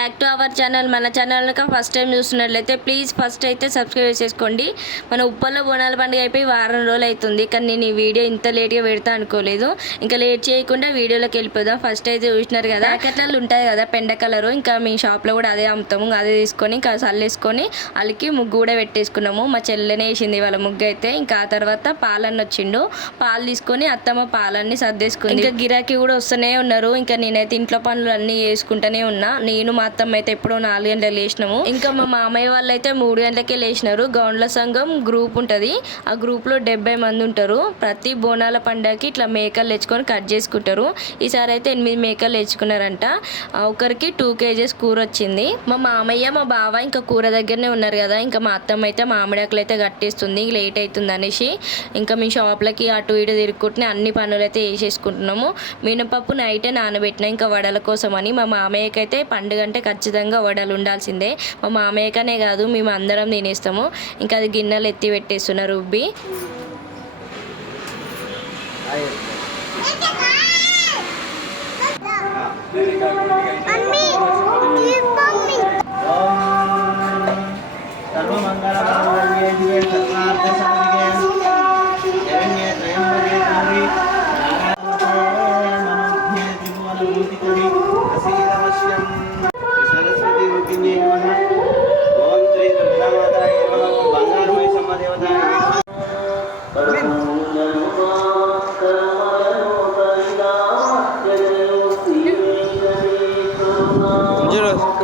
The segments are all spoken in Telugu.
Back to our channel. మన ఛానల్ ఫస్ట్ టైం చూస్తున్నట్లయితే ప్లీజ్ ఫస్ట్ అయితే సబ్స్క్రైబ్ చేసుకోండి. మన ఉప్పల్లో బోనాల పండుగ అయిపోయి వారం రోజులు అవుతుంది, కానీ నేను ఈ వీడియో ఇంత లేట్గా పెడతా అనుకోలేదు. ఇంకా లేట్ చేయకుండా వీడియోలోకి వెళ్ళిపోదాం. ఫస్ట్ అయితే చూసినారు కదా ప్యాకెట్లలో ఉంటుంది కదా పెండ కలరు, ఇంకా మీ షాప్లో కూడా అదే అమ్ముతాము. అదే తీసుకొని ఇంకా చల్లేసుకొని అలికి ముగ్గు కూడా పెట్టేసుకున్నాము. మా చెల్లెనే వేసింది వాళ్ళ ముగ్గు అయితే. ఇంకా ఆ తర్వాత పాలన్న వచ్చిండు, పాలు తీసుకొని అత్తమ్మ పాలన్నీ సర్దేసుకుంది. ఇంకా గిరాకీ కూడా వస్తూనే ఉన్నారు. ఇంకా నేనైతే ఇంట్లో పనులు అన్నీ చేసుకుంటూనే ఉన్నా. నేను మా అత్తమ్మ అయితే ఎప్పుడో 4 గంటలకు లేచినాము. ఇంకా మా మామయ్య వాళ్ళు అయితే 3 గంటలకే లేచినారు. గౌండ్ల సంఘం గ్రూప్ ఉంటుంది, ఆ గ్రూప్లో 70 మంది ఉంటారు. ప్రతి బోనాల పండగకి ఇట్లా మేకలు తెచ్చుకొని కట్ చేసుకుంటారు. ఈసారి అయితే 8 మేకలు తెచ్చుకున్నారంట. ఒకరికి 2 kgs కూర వచ్చింది. మా మామయ్య మా బావ ఇంకా కూర దగ్గరనే ఉన్నారు కదా. ఇంకా మా అత్తమ్మ అయితే మామిడాకులు అయితే కట్టేస్తుంది, లేట్ అవుతుంది అనేసి. ఇంకా మీ షాప్లకి అటు ఇటు తిరుగుకుంటూనే అన్ని పనులు అయితే వేసేసుకుంటున్నాము. మినపప్పు నైటే నానబెట్టిన ఇంకా వడల కోసం అని. మా మామయ్యకైతే పండుగ అంటే ఖచ్చితంగా వడలు ఉండాల్సిందే. మా మామయ్యకనే కాదు మేము అందరం తినేస్తాము. ఇంకా అది గిన్నెలు ఎత్తి పెట్టేస్తున్నారు రుబ్బి.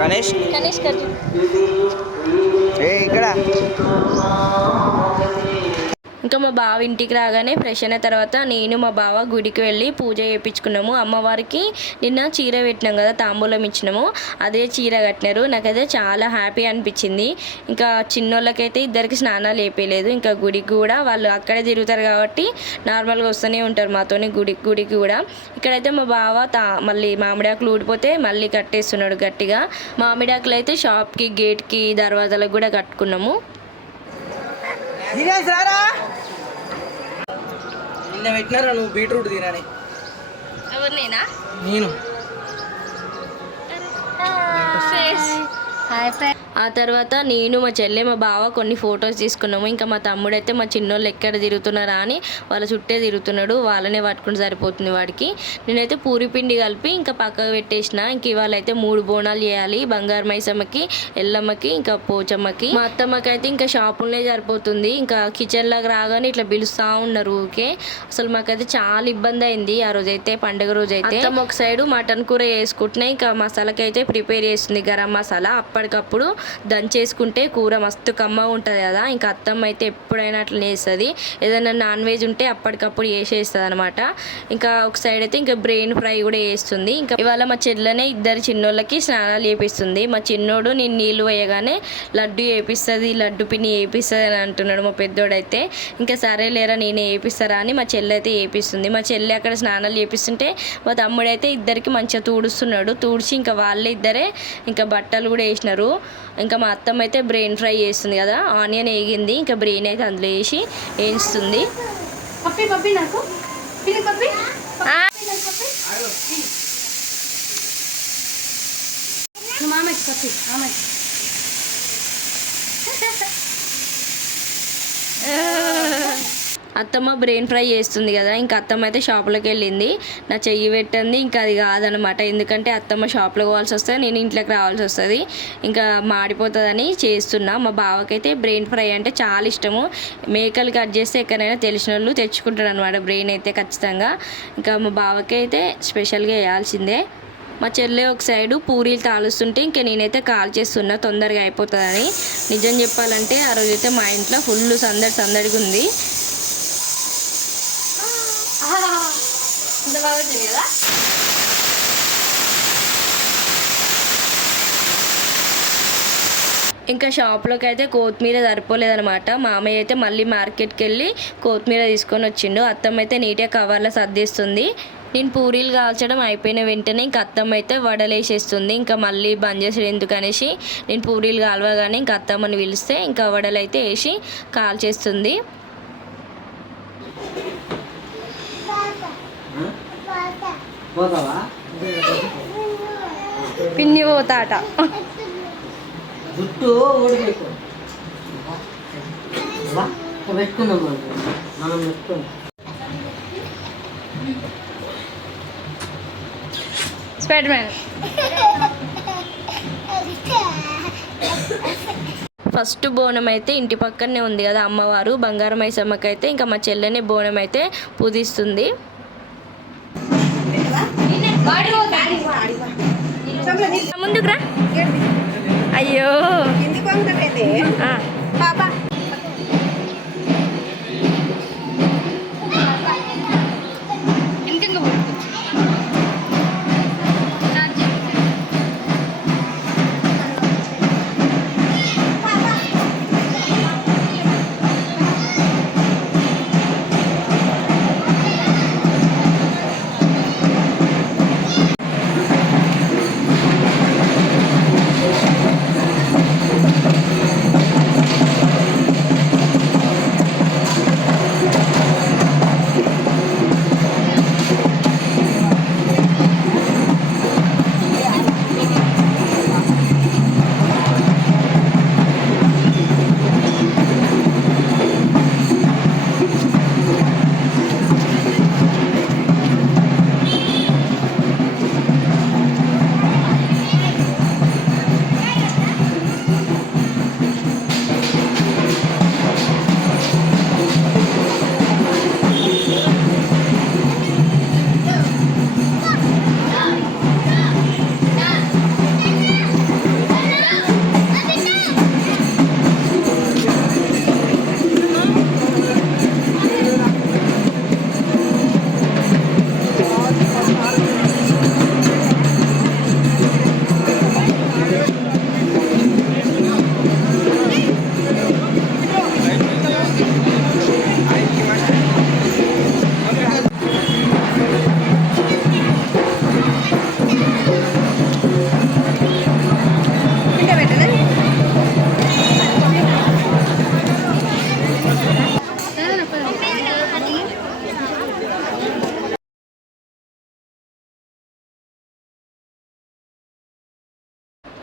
గణేష్ ఇక్కడ ఇంకా మా బావ ఇంటికి రాగానే ఫ్రెష్ అయిన తర్వాత నేను మా బావ గుడికి వెళ్ళి పూజ చేయించుకున్నాము. అమ్మవారికి నిన్న చీర పెట్టినాం కదా, తాంబూలం ఇచ్చినాము, అదే చీర కట్టినారు. నాకైతే చాలా హ్యాపీ అనిపించింది. ఇంకా చిన్నోళ్ళకైతే ఇద్దరికి స్నానాలు వేయలేదు. ఇంకా గుడికి కూడా వాళ్ళు అక్కడే తిరుగుతారు కాబట్టి నార్మల్గా వస్తూనే ఉంటారు మాతోని గుడికి కూడా. ఇక్కడైతే మా బావ మళ్ళీ మామిడాకులు ఊడిపోతే మళ్ళీ కట్టేస్తున్నాడు గట్టిగా. మామిడాకులు అయితే షాప్కి, గేట్కి, దర్వాజాలకు కూడా కట్టుకున్నాము. నిన్న పెట్టినారా నువ్వు బీట్రూట్ తినని? ఎవరినైనా నేను. ఆ తర్వాత నేను మా చెల్లె మా బావ కొన్ని ఫొటోస్ తీసుకున్నాము. ఇంకా మా తమ్ముడైతే మా చిన్నోళ్ళు ఎక్కడ తిరుగుతున్నారా అని వాళ్ళ చుట్టే తిరుగుతున్నాడు. వాళ్ళనే పట్టుకుని సరిపోతుంది వాడికి. నేనైతే పూరి పిండి కలిపి ఇంకా పక్కకు పెట్టేసిన. ఇంక ఇవాళ అయితే 3 బోనాలు చేయాలి, బంగారు మైసమ్మకి, ఎల్లమ్మకి, ఇంకా పోచమ్మకి. మా అత్తమ్మకి అయితే ఇంకా షాపులనే సరిపోతుంది. ఇంకా కిచెన్లోకి రాగానే ఇట్లా పిలుస్తూ ఉన్నారు ఊరికే. అసలు మాకైతే చాలా ఇబ్బంది అయింది ఆ రోజైతే, పండుగ రోజు అయితే. అత్తమ్మ ఒక సైడు మటన్ కూర వేసుకుంటున్నాయి, ఇంకా మసాలాకి అయితే ప్రిపేర్ చేస్తుంది గరం మసాలా. అప్పటికప్పుడు దంచేసుకుంటే కూర మస్తు కమ్మ ఉంటుంది కదా. ఇంకా అత్తమ్మ అయితే ఎప్పుడైనా అట్లా వేస్తుంది. ఏదైనా నాన్ వెజ్ ఉంటే అప్పటికప్పుడు వేసేస్తుంది అనమాట. ఇంకా ఒక సైడ్ అయితే ఇంకా బ్రెయిన్ ఫ్రై కూడా వేస్తుంది. ఇంకా ఇవాళ మా చెల్లెనే ఇద్దరు చిన్నోళ్ళకి స్నానాలు చేపిస్తుంది. మా చిన్నోడు నేను నీళ్ళు వేయగానే లడ్డు వేపిస్తుంది, లడ్డు పిన్ని వేపిస్తుంది అని అంటున్నాడు మా పెద్దోడైతే. ఇంకా సరే లేరా నేనే వేపిస్తారా అని మా చెల్లె అయితే వేపిస్తుంది. మా చెల్లె అక్కడ స్నానాలు చేపిస్తుంటే మా తమ్ముడైతే ఇద్దరికి మంచిగా తుడుస్తున్నాడు. తుడిచి ఇంకా వాళ్ళే ఇద్దరే ఇంకా బట్టలు కూడా వేసినారు. ఇంకా మా అత్తమ్మ అయితే బ్రెయిన్ ఫ్రై చేస్తుంది కదా, ఆనియన్ వేగింది, ఇంకా బ్రెయిన్ అయితే అందులో వేసి వేయిస్తుంది. అత్తమ్మ బ్రెయిన్ ఫ్రై చేస్తుంది కదా. ఇంకా అత్తమ్మ అయితే షాప్లోకి వెళ్ళింది, నా చెయ్యి పెట్టింది. ఇంకా అది కాదనమాట, ఎందుకంటే అత్తమ్మ షాప్లోకి పోవాల్సి వస్తుంది, నేను ఇంట్లోకి రావాల్సి వస్తుంది, ఇంకా మాడిపోతుందని చేస్తున్నా. మా బావకైతే బ్రెయిన్ ఫ్రై అంటే చాలా ఇష్టము. మేకలు కట్ చేస్తే ఎక్కడైనా తెలిసిన వాళ్ళు తెచ్చుకుంటాడు అనమాట బ్రెయిన్ అయితే ఖచ్చితంగా. ఇంకా మా బావకి అయితే స్పెషల్గా వేయాల్సిందే. మా చెల్లె ఒక సైడు పూరీలు తాలుస్తుంటే ఇంకా నేనైతే కాల్ చేస్తున్నా తొందరగా అయిపోతుందని. నిజం చెప్పాలంటే ఆ రోజైతే మా ఇంట్లో ఫుల్ సందడిగా ఉంది. ఇంకా షాప్లోకి అయితే కొత్తిమీర సరిపోలేదనమాట. మామయ్య అయితే మళ్ళీ మార్కెట్కి వెళ్ళి కొత్తిమీర తీసుకొని వచ్చిండు. అత్తమ్మ అయితే నీట్గా కవర్లో సర్దిస్తుంది. నేను పూరీలు కాల్చడం అయిపోయిన వెంటనే ఇంకా అత్తమ్మ అయితే వడలేసేస్తుంది. ఇంకా మళ్ళీ బంద్ చేసాడు ఎందుకనేసి నేను పూరీలు కాలవగానే ఇంకా అత్తమ్మని పిలిస్తే ఇంకా వడలు అయితే వేసి కాల్చేస్తుంది. పిన్ని పోతాట. జుట్టు ఊడిపోయి పెట్టుకున్నాం మనం పెట్టుకున్నాం. Spider man. ఫస్ట్ బోనం అయితే ఇంటి పక్కనే ఉంది కదా అమ్మవారు బంగారం మైసమ్మకి అయితే ఇంకా మా చెల్లెని బోనం అయితే పూజిస్తుంది. ముందుకురా. అయ్యో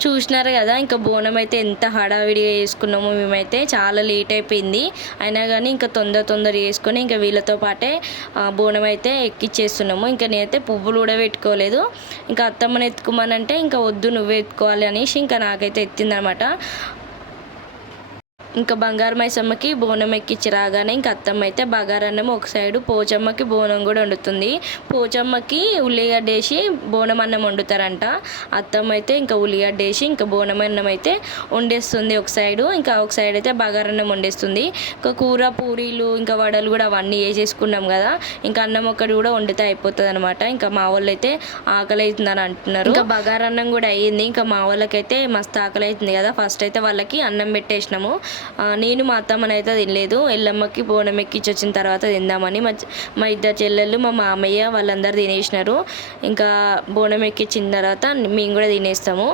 చూసినారు కదా ఇంకా బోనం అయితే ఎంత హడావిడిగా చేసుకున్నామో మేమైతే చాలా లేట్ అయిపోయింది అయినా కానీ ఇంకా తొందర చేసుకొని ఇంకా వీళ్ళతో పాటే బోనం అయితే ఎక్కిచ్చేస్తున్నాము. ఇంకా నేనైతే పువ్వులు కూడా పెట్టుకోలేదు. ఇంకా అత్తమ్మని ఎత్తుకోమనంటే ఇంకా వద్దు నువ్వే ఎత్తుకోవాలి అనేసి ఇంకా నాకైతే ఎత్తిందనమాట. ఇంకా బంగారు మైసమ్మకి బోనం ఎక్కించి రాగానే ఇంకా అత్తమ్మ అయితే బగారన్నం ఒక సైడు, పోచమ్మకి బోనం కూడా వండుతుంది. పోచమ్మకి ఉల్లిగడ్డ వేసి బోనం అన్నం వండుతారంట. అత్తమ్మ అయితే ఇంకా ఉల్లిగడ్డ వేసి ఇంకా బోనం అన్నం అయితే వండేస్తుంది ఒక సైడు, ఇంకా ఒక సైడ్ అయితే బగారన్నం వండేస్తుంది. ఇంకా కూర పూరీలు ఇంకా వడలు కూడా అవన్నీ వేసేసుకున్నాం కదా, ఇంకా అన్నం ఒక్కటి కూడా వండితే అయిపోతుంది అనమాట. ఇంకా మా వాళ్ళు అయితే ఆకలి అవుతుందని అంటున్నారు. ఇంకా బగారన్నం కూడా అయ్యింది. ఇంకా మా వాళ్ళకైతే మస్తు ఆకలి అవుతుంది కదా, ఫస్ట్ అయితే వాళ్ళకి అన్నం పెట్టేసినాము. నేను మా అత్తమ్మని అయితే తినలేదు, ఎల్లమ్మకి బోనం ఎక్కించి వచ్చిన తర్వాత తిందామని. మా ఇద్దరు చెల్లెళ్ళు మా మామయ్య వాళ్ళందరూ తినేసినారు. ఇంకా బోనం ఎక్కించిన తర్వాత మేము కూడా తినేస్తాము.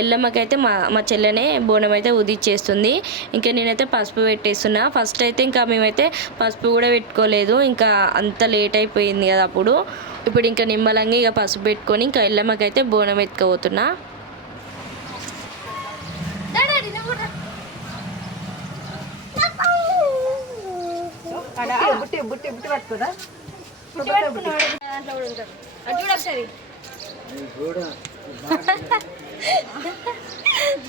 ఎల్లమ్మకి అయితే మా చెల్లెనే బోనం అయితే ఉదిచ్చేస్తుంది. ఇంకా నేనైతే పసుపు పెట్టేస్తున్నా. ఫస్ట్ అయితే ఇంకా మేమైతే పసుపు కూడా పెట్టుకోలేదు, ఇంకా అంత లేట్ అయిపోయింది కదా అప్పుడు. ఇప్పుడు ఇంకా నిమ్మలంగా ఇక పసుపు పెట్టుకొని ఇంకా ఎల్లమ్మకి అయితే బోనం ఎత్తుకోబోతున్నా.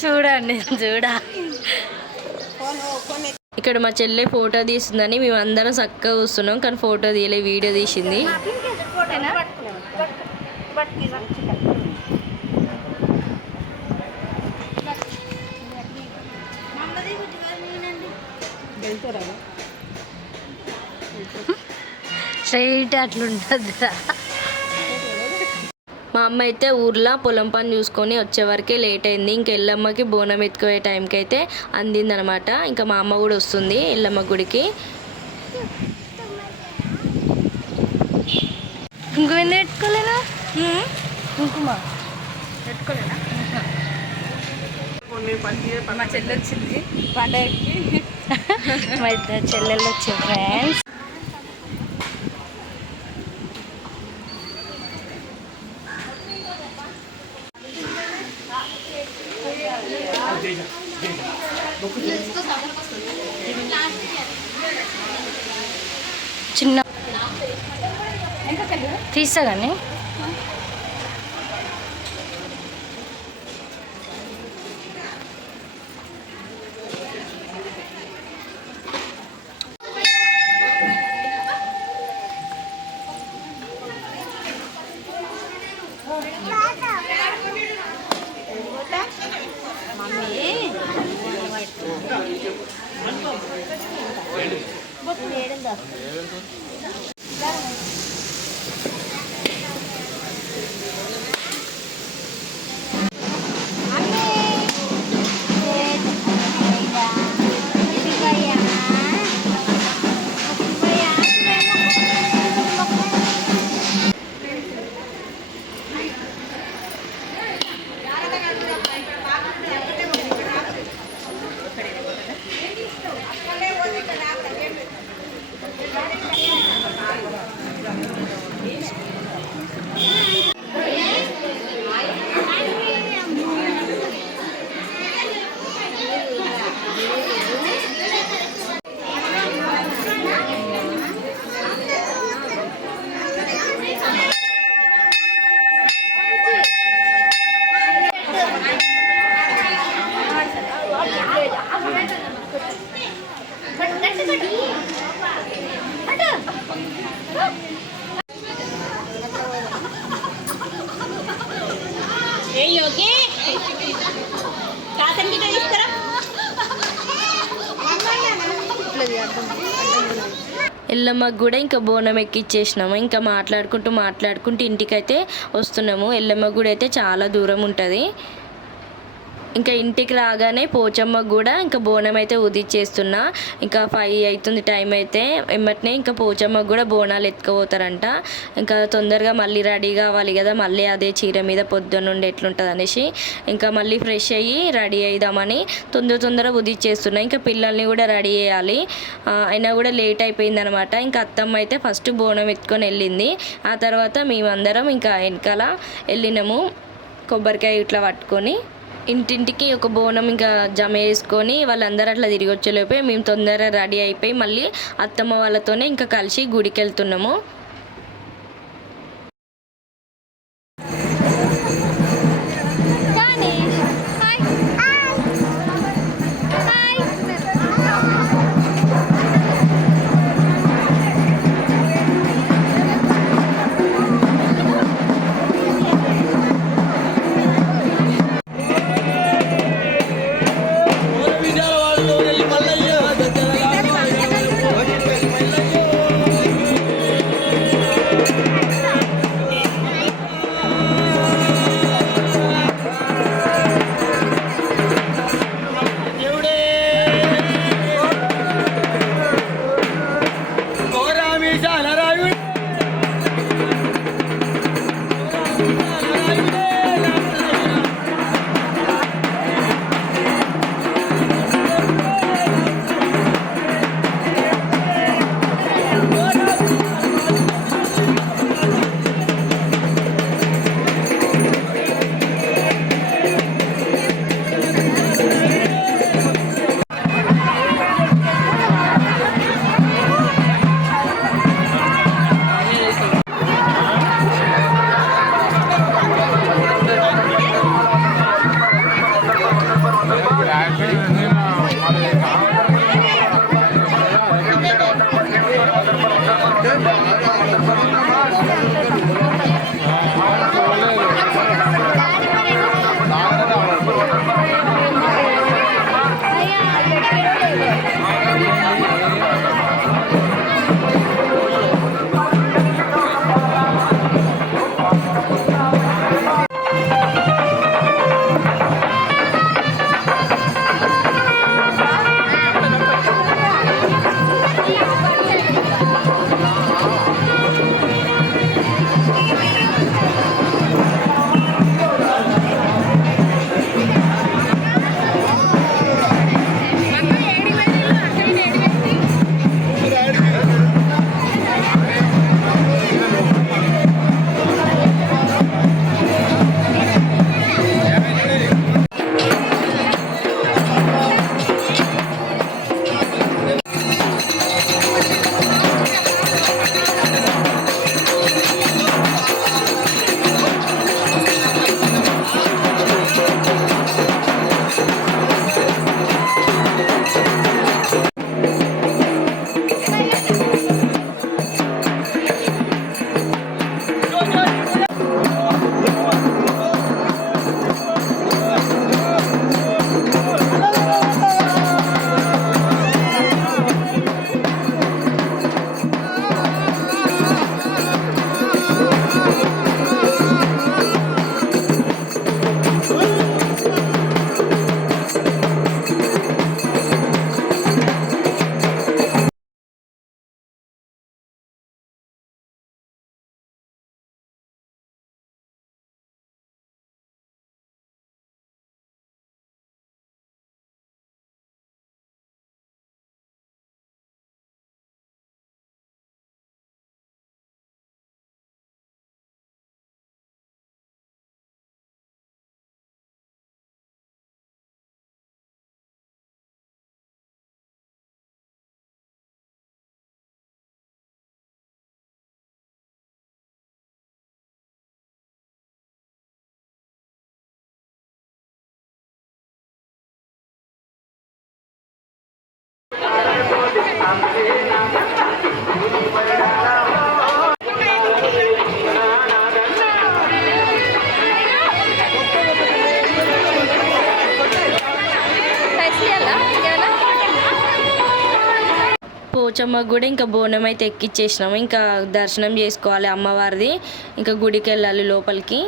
చూడండి ఇక్కడ మా చెల్లె ఫోటో తీస్తుందని మేము అందరం చక్కగా చూస్తున్నాం, కానీ ఫోటో తీయలే, వీడియో తీసింది. స్ట్రైట్ అట్లుంటుందిరా. మా అమ్మ అయితే ఊర్లో పొలం పని చూసుకొని వచ్చేవరకే లేట్ అయింది. ఇంకా ఎల్లమ్మకి బోనం ఎత్తుకునే టైంకి అయితే అందిందనమాట. ఇంకా మా అమ్మ కూడా వస్తుంది ఎల్లమ్మ గుడికి. కుంకుమ పెట్టుకోలేనా? కుంకుమ పెట్టుకోలేనా? మా చెల్లె వచ్చింది పండగకి. మా ఇద్దరు చెల్లెళ్ళు వచ్చారు ఫ్రెండ్స్. చిన్న తీస్తా కానీ ఎల్లమ్మకు కూడా ఇంకా బోనం ఎక్కిచ్చేసినాము. ఇంకా మాట్లాడుకుంటూ ఇంటికైతే వస్తున్నాము. ఎల్లమ్మ గుడి అయితే చాలా దూరం ఉంటుంది. ఇంకా ఇంటికి రాగానే పోచమ్మకు కూడా ఇంకా బోనం అయితే ఉదిచ్చేస్తున్నా. ఇంకా 5 అవుతుంది టైం అయితే. ఎమ్మటనే ఇంకా పోచమ్మకు కూడా బోనాలు ఎత్తుకుపోతారంట. ఇంకా తొందరగా మళ్ళీ రెడీ కావాలి కదా, మళ్ళీ అదే చీర మీద పొద్దున్నుండి ఎట్లుంటుంది అనేసి ఇంకా మళ్ళీ ఫ్రెష్ అయ్యి రెడీ అయిదామని తొందర ఉదిచ్చేస్తున్నా. ఇంకా పిల్లల్ని కూడా రెడీ చేయాలి. అయినా కూడా లేట్ అయిపోయింది అనమాట. ఇంకా అత్తమ్మ అయితే ఫస్ట్ బోనం ఎత్తుకొని వెళ్ళింది. ఆ తర్వాత మేమందరం ఇంకా వెనకాల వెళ్ళినాము కొబ్బరికాయ ఇట్లా పట్టుకొని. ఇంటింటికి ఒక బోనం ఇంకా జమ చేసుకొని వాళ్ళందరూ అట్లా తిరిగి వచ్చేలోపే మేము తొందరగా రెడీ అయిపోయి మళ్ళీ అత్తమ్మ వాళ్ళతోనే ఇంకా కలిసి గుడికి వెళ్తున్నాము. పోచమ్మకు కూడా ఇంకా బోనం అయితే ఎక్కిచ్చేసినాము. ఇంకా దర్శనం చేసుకోవాలి అమ్మవారిది. ఇంకా గుడికి వెళ్ళాలి లోపలికి.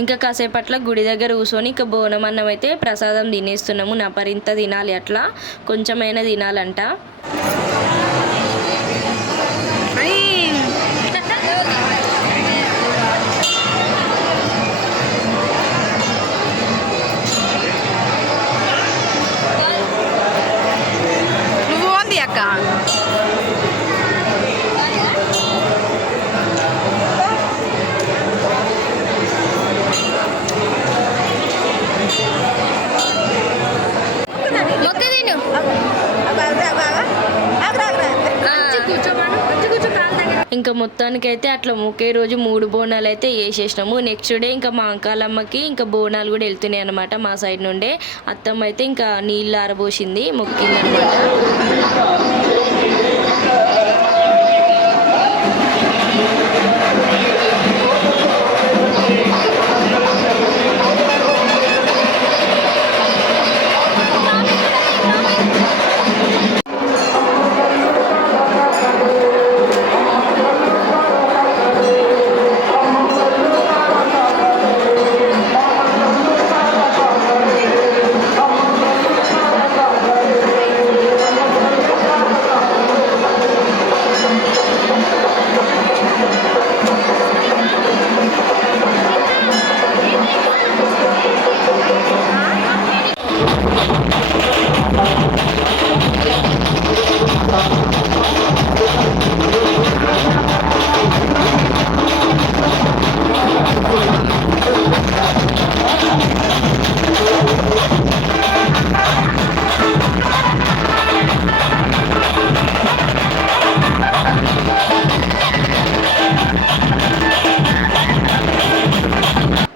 ఇంకా కాసేపట్ల గుడి దగ్గర కూర్చొని ఇంకా బోనం అన్నం అయితే ప్రసాదం తినేస్తున్నాము. నా పరింత తినాలి, అట్లా కొంచెమైనా తినాలంట. నువ్వు ఉంది అక్క. ఇంకా మొత్తానికైతే అట్లా ఒకే రోజు 3 బోనాలు అయితే వేసేసినాము. నెక్స్ట్ డే ఇంకా మా అంకాలమ్మకి ఇంకా బోనాలు కూడా వెళ్తున్నాయి అనమాట. మా సైడ్ నుండే అత్తమ్మ అయితే ఇంకా నీళ్ళు ఆరబోసింది, మొక్కింది అనమాట.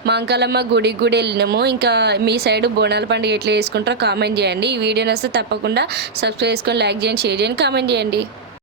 మాంకాలమ్మ గుడికి కూడా వెళ్ళినాము. ఇంకా మీ సైడ్ బోనాల పండుగ ఎట్లా చేసుకుంటారో కామెంట్ చేయండి. ఈ వీడియో నచ్చితే తప్పకుండా సబ్స్క్రైబ్ చేసుకొని లైక్ చేయండి, షేర్ చేయండి, కామెంట్ చేయండి.